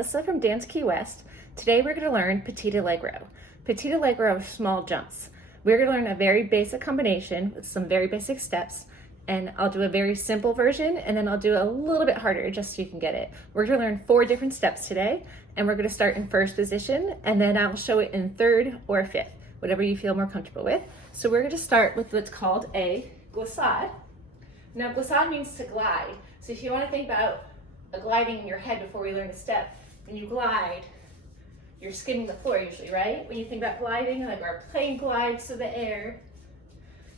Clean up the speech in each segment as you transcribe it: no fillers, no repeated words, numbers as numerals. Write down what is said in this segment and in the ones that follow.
Melissa from Dance Key West. Today we're going to learn Petit Allegro. Petit Allegro are small jumps. We're going to learn a very basic combination with some very basic steps, and I'll do a very simple version and then I'll do a little bit harder just so you can get it. We're going to learn 4 different steps today, and we're going to start in first position and then I'll show it in third or fifth, whatever you feel more comfortable with. So we're going to start with what's called a glissade. Now glissade means to glide. So if you want to think about a gliding in your head before we learn the step, when you glide, you're skimming the floor usually, right? When you think about gliding, like our plane glides through the air.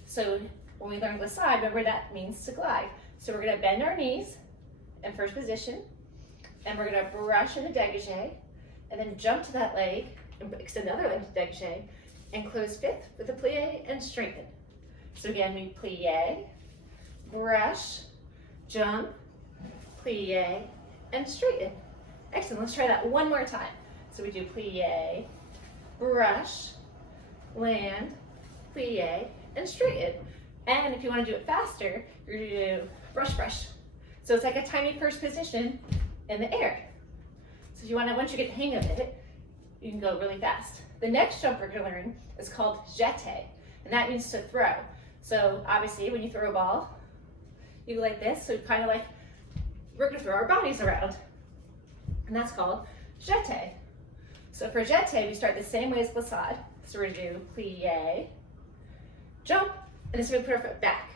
So when we learn glissade, remember that means to glide. So we're going to bend our knees in first position, and we're going to brush in the dégagé, and then jump to that leg, and extend the other leg to dégagé, and close fifth with a plie and straighten. So again, we plie, brush, jump, plie, and straighten. Excellent, let's try that one more time. So we do plie, brush, land, plie, and straighten. And if you want to do it faster, you're going to do brush, brush. So it's like a tiny first position in the air. So if you want to, once you get the hang of it, you can go really fast. The next jump we're going to learn is called Jete, and that means to throw. So obviously when you throw a ball, you go like this, so kind of like we're going to throw our bodies around, and that's called Jete. So for Jete, we start the same way as glissade. So we're going to do plie, jump, and this is going to put our foot back.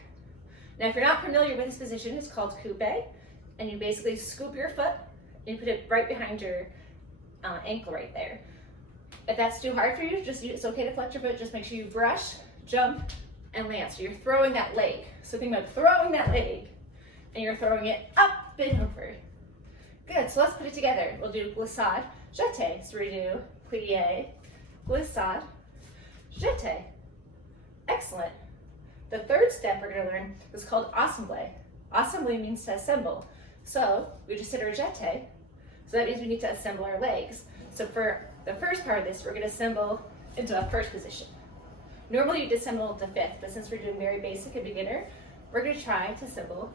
Now if you're not familiar with this position, it's called coupe, and you basically scoop your foot and you put it right behind your ankle right there. If that's too hard for you, it's okay to flex your foot. Just make sure you brush, jump, and land. So you're throwing that leg. So think about throwing that leg, and you're throwing it up and over. Good, so let's put it together. We'll do glissade, jete. So we do plie, glissade, jete. Excellent. The third step we're going to learn is called assemble. Assemble means to assemble. So we just did our jete. So that means we need to assemble our legs. So for the first part of this, we're going to assemble into a first position. Normally you'd assemble to fifth, but since we're doing very basic and beginner, we're going to try to assemble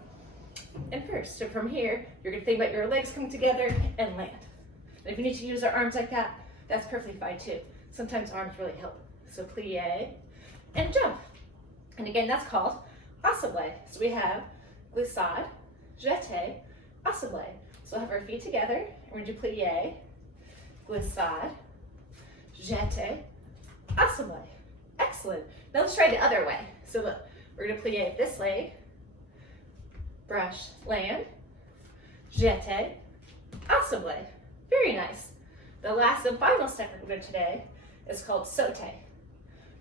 in first. So from here, you're going to think about your legs coming together and land. And if you need to use our arms like that, that's perfectly fine too. Sometimes arms really help. So plie and jump. And again, that's called assemble. So we have glissade, jete, assemble. So we'll have our feet together, and we're going to do plie, glissade, jete, assemble. Excellent. Now let's try the other way. So look, we're going to plie this leg, brush, land, jete, assemble. Very nice. The last and final step we're going to do today is called saute.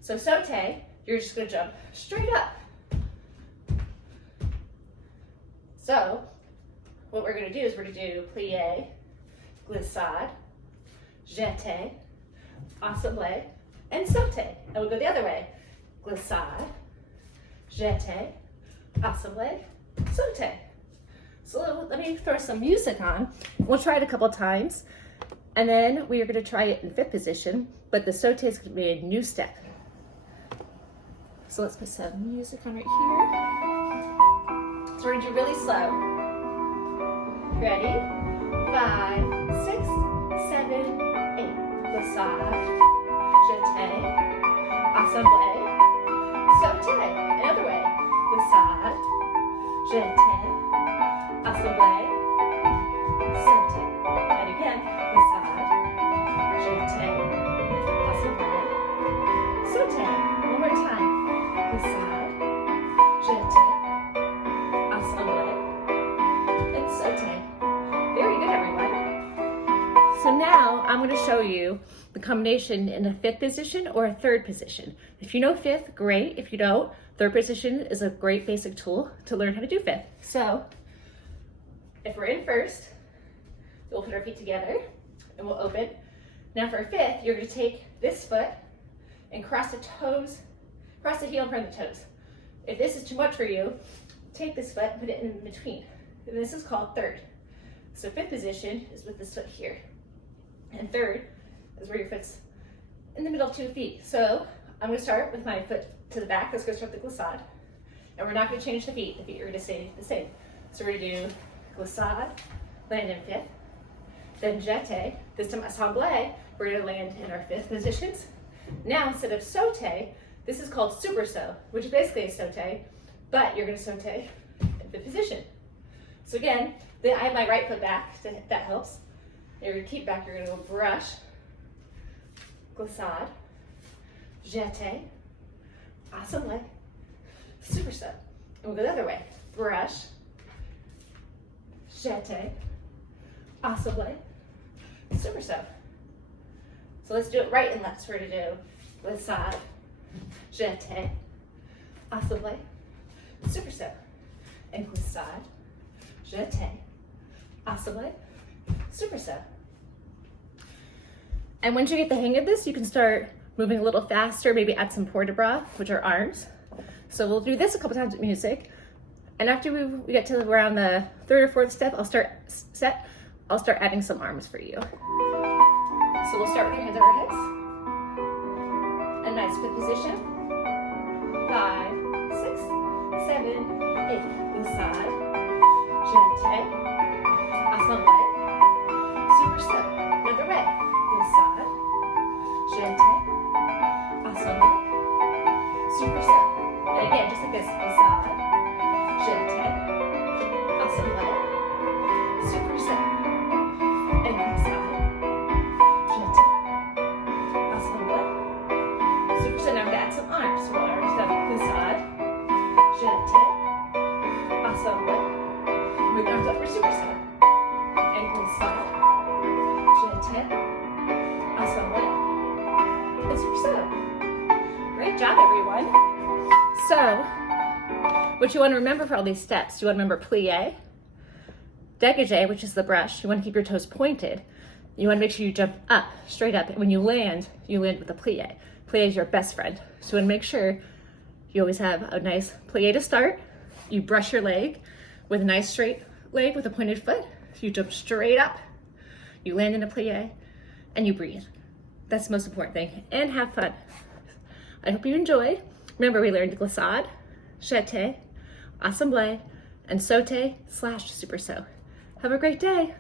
So saute, you're just going to jump straight up. So what we're going to do is we're going to do plie, glissade, jete, assemble, and saute. And we'll go the other way. Glissade, jete, assemble, saute. So let me throw some music on. We'll try it a couple times, and then we are going to try it in fifth position, but the saute is going to be a new step. So let's put some music on right here. So we're going to do really slow. Ready? 5, 6, 7, 8. Glissade, jete, assemble, saute. Another way. Glissade, jete, assemble, saute. And again. Glissade, jete, assemble, saute. One more time. Glissade, jete, assemble, and saute. Very good, everyone. So now I'm going to show you the combination in a fifth position or a third position. If you know fifth, great. If you don't, third position is a great basic tool to learn how to do fifth. So if we're in first, we'll put our feet together and we'll open. Now for fifth, you're going to take this foot and cross the toes, cross the heel in front of the toes. If this is too much for you, take this foot and put it in between. And this is called third. So fifth position is with this foot here. And third is where your foot's in the middle of 2 feet. So I'm going to start with my foot to the back. Let's go start the glissade. And we're not going to change the feet. The feet are going to stay the same. So we're going to do glissade, land in fifth, then jete, this time assemble, we're gonna land in our fifth positions. Now, instead of saute, this is called super saut, which is basically a saute, but you're gonna saute in fifth position. So again, then I have my right foot back, so that helps. You're gonna keep back, you're gonna go brush, glissade, jete, assemble, super saut. And we'll go the other way. Brush, jete, assemble, super saut. So let's do it right and left. So we're gonna do glissade, jete, assemble, super saut. And glissade, jete, assemble, super saut. And once you get the hang of this, you can start moving a little faster, maybe add some port de bras, which are arms. So we'll do this a couple times with music. And after we get to around the third or fourth step, I'll start adding some arms for you. So we'll start with your hands on our hips. A nice good position. 5, 6, 7, 8. Glissade, jete, assemble, super saut. Another way. Glissade, jete, assemble, super saut. And again, just like this. Glissade, jete, assemble, super saut. And glissade, jete, assemble, super saut. Now we're going to add some arms. So we'll start glissade, jete, assemble. Move arms up for super saut. And glissade, jete, assemble, and super saut. Great job, everyone. So, what you want to remember for all these steps, you want to remember plie, dégagé, which is the brush. You want to keep your toes pointed. You want to make sure you jump up, straight up. And when you land with a plie. Plie is your best friend. So you want to make sure you always have a nice plie to start. You brush your leg with a nice straight leg with a pointed foot. You jump straight up. You land in a plie and you breathe. That's the most important thing. And have fun. I hope you enjoyed. Remember, we learned glissade, jete, assemble, and saute / super saut. Have a great day.